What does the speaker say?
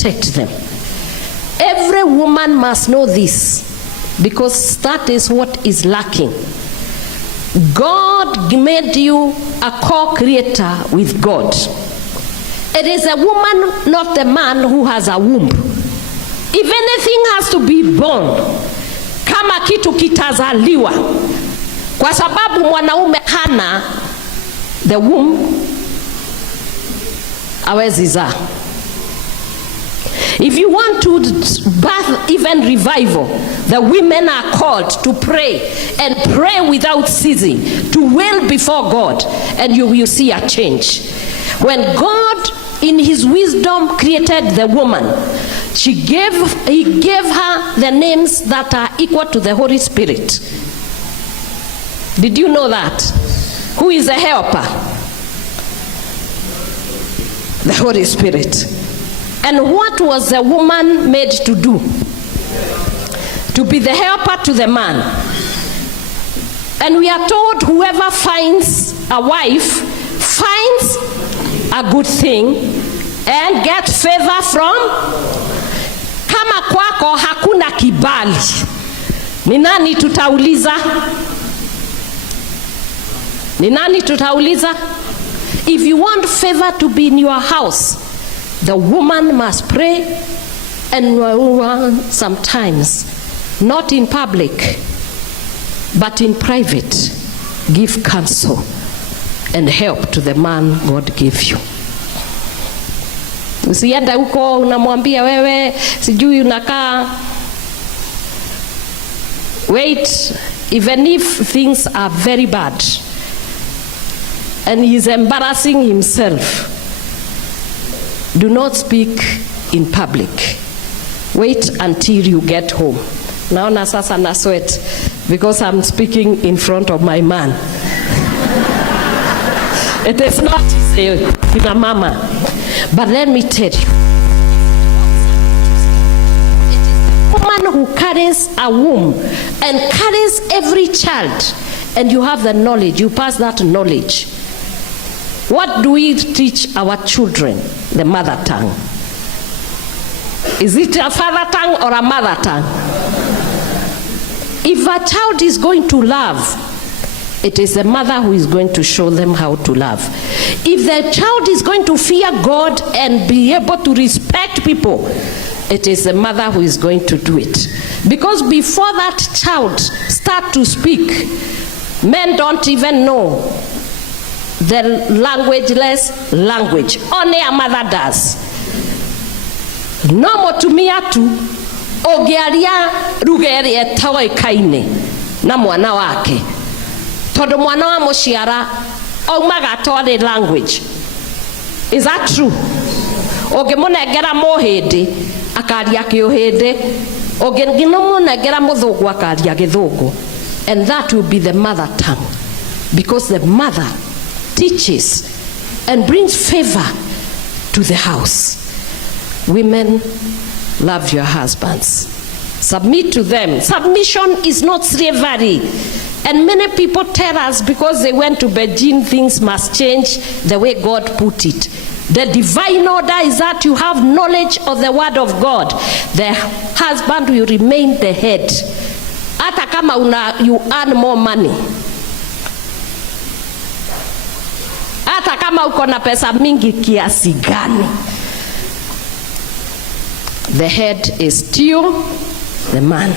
protect them. Every woman must know this, because that is what is lacking. God made you a co-creator with God. It is a woman, not the man, who has a womb. If anything has to be born, kama kitu kitazaliwa, kwa sababu mwanaume hana the womb, hawezi zaa. If you want to birth even revival, the women are called to pray and pray without ceasing, to wail before God, and you will see a change. When God in his wisdom created the woman, he gave her the names that are equal to the Holy Spirit. Did you know that? Who is the helper? The Holy Spirit. And what was the woman made to do? To be the helper to the man. And we are told whoever finds a wife finds a good thing and get favor from. Kama kwako hakuna kibali, ni nani tutauliza? Ni nani tutauliza? If you want favor to be in your house, the woman must pray and sometimes, not in public, but in private, give counsel and help to the man God gave you. Usienda huko unamwambia wewe sijui unakaa. Wait, even if things are very bad and he is embarrassing himself, do not speak in public. Wait until you get home. Naona sasa na sweat because I'm speaking in front of my man. It is not easy, kina mama. But let me tell you, it is the woman who carries a womb and carries every child, and you have the knowledge, you pass that knowledge. What do we teach our children? The mother tongue. Is it a father tongue or a mother tongue? If a child is going to love, it is the mother who is going to show them how to love. If the child is going to fear God and be able to respect people, it is the mother who is going to do it. Because before that child start to speak, men don't even know the languageless language. Only a mother does. No motumia tu ogearia rugeri etawa ikaine na mwana wake. Todo mwana wa mushiara aumaga atware language. Is that true? Ogemunengera muhindi akaria kiuhindi, ogemunengera muthungu akaria githungu. And that will be the mother tongue, because the mother teaches and brings favor to the house. Women, love your husbands. Submit to them. Submission is not slavery. And many people tell us because they went to Beijing, things must change the way God put it. The divine order is that you have knowledge of the word of God. The husband will remain the head. Hata kama you earn more money. Hata kama uko na pesa mingi kiasi gani. The head is still the man.